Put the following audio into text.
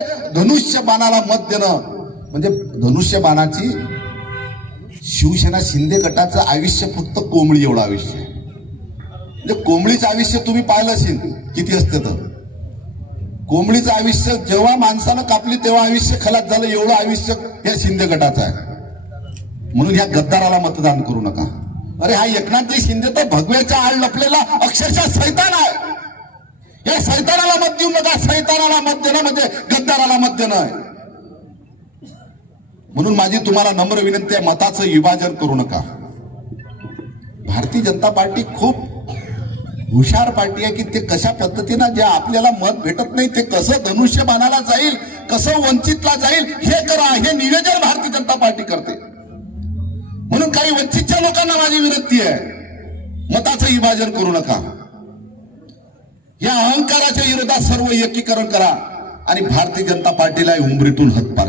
धनुष्य बाणाला मत देणं म्हणजे धनुष्य बाणाची शिवसेना शिंदे गटाचं आयुष्य फक्त कोंबडी एवढं आयुष्य आहे. म्हणजे कोंबडीचं आयुष्य तुम्ही पाहिलं असेल किती असते तर कोंबडीचं आयुष्य जेव्हा माणसानं कापली तेव्हा आयुष्य खलास झालं एवढं आयुष्य या शिंदे गटाचं आहे. म्हणून या गद्दाराला मतदान करू नका. अरे हा एकनाथजी शिंदे तर भगव्याच्या आड लपलेला अक्षरशः सैतान आहे. या सैतानाला मत देऊ नका. सैतानाला मत देणं म्हणजे गद्दाराला मत देणं आहे. म्हणून माझी तुम्हाला नम्र विनंती आहे, मताचं विभाजन करू नका. भारतीय जनता पार्टी खूप हुशार पार्टी आहे की ते कशा पद्धतीनं जे आपल्याला मत भेटत नाही ते कसं धनुष्यबाणाला जाईल, कसं वंचितला जाईल हे करा, हे नियोजन भारतीय जनता पार्टी करते. म्हणून काही वंचितच्या लोकांना माझी विनंती आहे, मताचं विभाजन करू नका. या अहंकाराच्या विरोधात सर्व एकीकरण करा आणि भारतीय जनता पार्टीला उंबरीतून हद्दपार